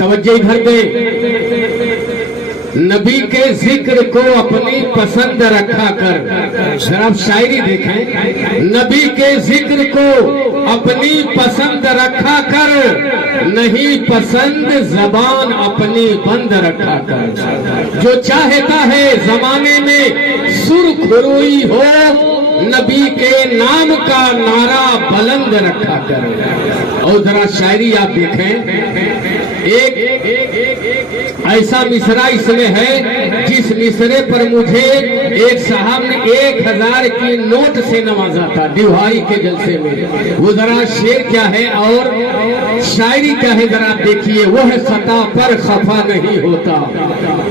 توجہ ادھر دے، نبی کے ذکر کو اپنی پسند رکھا کر. ذرا آپ شاعری دیکھیں، نبی کے ذکر کو اپنی پسند رکھا کر، نہیں پسند زبان اپنی بند رکھا کر. جو چاہتا ہے زمانے میں سرخروئی ہو، نبی کے نام کا نعرہ بلند رکھا کر. اور ذرا شاعری آپ دیکھیں، ایک ایسا مصرع اس میں ہے جس مصرے پر مجھے ایک صاحب نے 1000 کی نوٹ سے نوازا تھا دیوائی کے جلسے میں. وہ ذرا شعر کیا ہے اور شاعری کیا ہے ذرا دیکھیے. وہ خطا پر خفا نہیں ہوتا،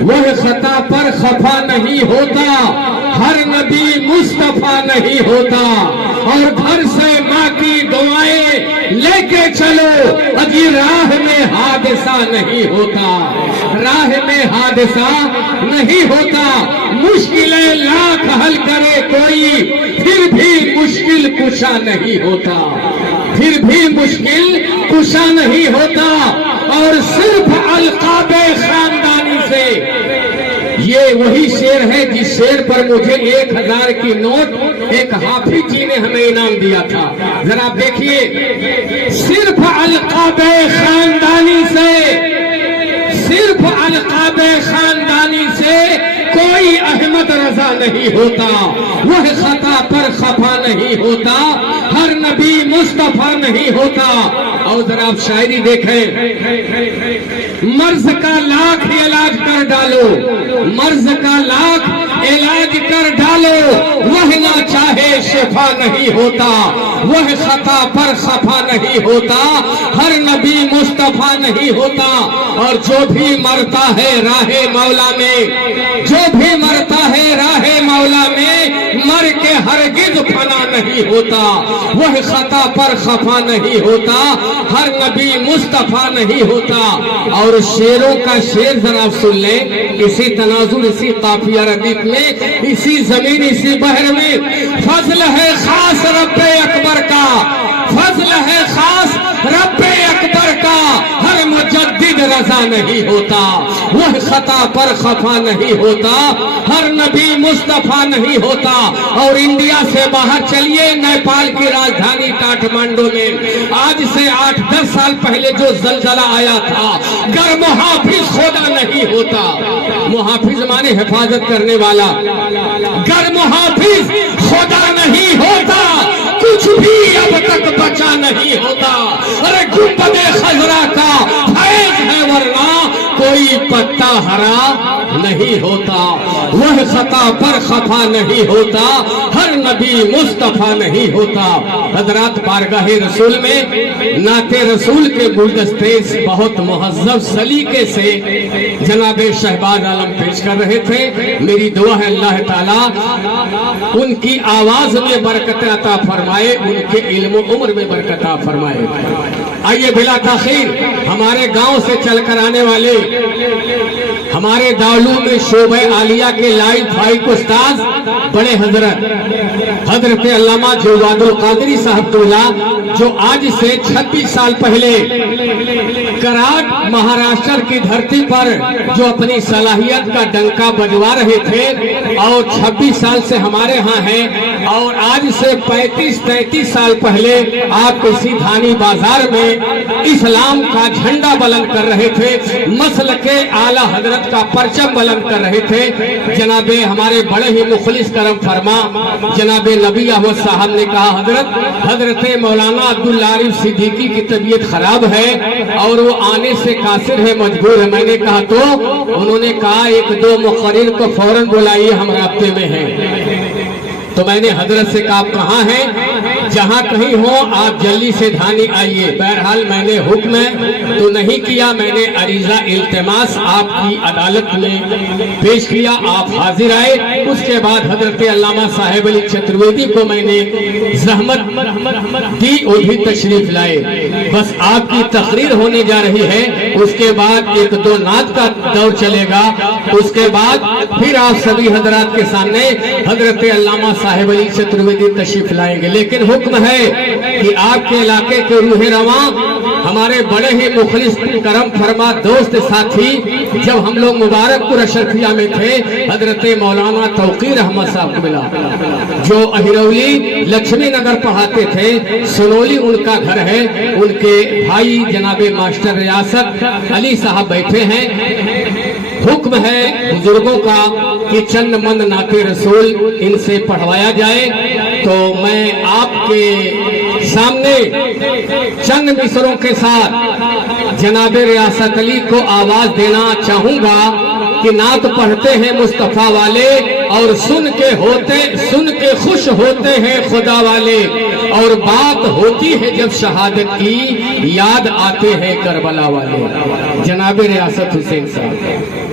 وہ خطا پر خفا نہیں ہوتا، ہر نبی مصطفیٰ نہیں ہوتا. اور گھر سے ماں کی دعائیں لے کے چلو، اجی راہ میں حادثہ نہیں ہوتا، راہ میں حادثہ نہیں ہوتا. مشکلیں لاکھ حل کرے کوئی، پھر بھی مشکل کشا نہیں ہوتا، پھر بھی مشکل کشا نہیں ہوتا. اور صرف القاب خاندانی سے، یہ وہی شعر ہے جس شعر پر مجھے 1000 کی نوٹ ایک حافظ جی نے ہمیں انعام دیا تھا. ذرا آپ دیکھیے، صرف القاب خاندانی سے، صرف القاب خاندانی سے کوئی احمد رضا نہیں ہوتا، وہ خطا پر خفا نہیں ہوتا، ہر نبی مصطفیٰ نہیں ہوتا. اور ذرا آپ شاعری دیکھیں، مرض کا لاکھ علاج کر ڈالو، مرض کا لاکھ علاج کر ڈالو، وہ نہ چاہے شفا نہیں ہوتا، وہ خطا پر خفا نہیں ہوتا، ہر نبی مصطفیٰ نہیں ہوتا. اور جو بھی مرتا ہے راہ مولا میں، جو بھی مرتا ہے راہ مولا میں، مر کے ہرگز فنا نہیں ہوتا، وہ خطا پر خفا نہیں ہوتا، ہر نبی مصطفیٰ نہیں ہوتا. اور شعروں کا شعر ذرا سن لیں، اسی تناظر، اسی قافیہ ردیف میں، اسی زمین، اسی بحر میں. فضل ہے خاص رب اکبر کا، فضل ہے خاص رب اکبر کا، ہر مجدد رضا نہیں ہوتا، وہ خطا پر خفا نہیں ہوتا، ہر نبی مصطفیٰ نہیں ہوتا. اور انڈیا سے باہر چلیے، نیپال کی راجدھانی کاٹھمانڈو میں آج سے 8-10 سال پہلے جو زلزلہ آیا تھا، گر محافظ خدا نہیں ہوتا، محافظ مانے حفاظت کرنے والا، گر محافظ خدا نہیں ہوتا، کچھ بھی اب تک بچا نہیں ہوتا. ارے گنبد خضرا کا فیض ہے ورنہ کوئی پتا ہرا نہیں ہوتا، وہ خطا پر خفا نہیں ہوتا، ہر نبی مصطفیٰ نہیں ہوتا. حضرات بارگاہ رسول میں نعت رسول کے گلدستے بہت مہذب سلیقے سے جناب شہباز عالم پیش کر رہے تھے. میری دعا ہے اللہ تعالیٰ ان کی آواز میں برکت عطا فرمائے، ان کے علم و عمر میں برکت عطا فرمائے. آئیے بلا تاخیر ہمارے گاؤں سے چل کر آنے والے ہمارے دارالعلوم شعبہ عالیہ کے لائف فائق استاذ بڑے حضرت علامہ جواد القادری صاحب جو آج سے 26 سال پہلے کراٹ مہاراشٹر کی دھرتی پر جو اپنی صلاحیت کا ڈنکا بجوا رہے تھے اور 26 سال سے ہمارے ہاں ہیں، اور آج سے 35-33 سال پہلے آپ اسی دھانی بازار میں اسلام کا جھنڈا بلند کر رہے تھے، مسلک اعلیٰ حضرت کا پرچم بلند کر رہے تھے. جناب ہمارے بڑے ہی مخلص کرم فرما جناب نبی احمد صاحب نے کہا حضرت مولانا عبداللہ عارف صدیقی کی طبیعت خراب ہے اور وہ آنے سے قاصر ہے، مجبور ہے. میں نے کہا تو انہوں نے کہا 1-2 مقرر کو فوراً بلائیے، ہم رابطے میں ہیں. تو میں نے حضرت سے کہا آپ کہاں ہیں؟ جہاں کہیں ہو آپ جلدی سے دھانی آئیے. بہرحال میں نے حکم تو نہیں کیا، میں نے عریضہ التماس آپ کی عدالت میں پیش کیا، آپ حاضر آئے. اس کے بعد حضرت علامہ صاحب علی چترویدی کو میں نے زحمت دی، وہ بھی تشریف لائے. بس آپ کی تقریر ہونے جا رہی ہے، اس کے بعد 1-2 نعت کا دور چلے گا، اس کے بعد پھر آپ سبھی حضرات کے سامنے حضرت علامہ صاحب علی چترویدی تشریف لائیں گے. لیکن حکم ہے کہ آپ کے علاقے کے روح رواں ہمارے بڑے ہی مخلص کرم فرما دوست ساتھی جب ہم لوگ مبارک پور اشرفیہ میں تھے حضرت مولانا توقیر احمد صاحب کو ملا جو اہرولی لکشمی نگر پڑھاتے تھے سنولی ان کا گھر ہے ان کے بھائی جناب ماسٹر ریاست علی صاحب بیٹھے ہیں حکم ہے بزرگوں کا کہ چند مند نعت رسول ان سے پڑھوایا جائے تو میں آپ کے سامنے چند مصروں کے ساتھ جناب ریاست علی کو آواز دینا چاہوں گا کہ نعت پڑھتے ہیں مصطفیٰ والے اور سن کے خوش ہوتے ہیں خدا والے اور بات ہوتی ہے جب شہادت کی یاد آتے ہیں کربلا والے جناب ریاست حسین صاحب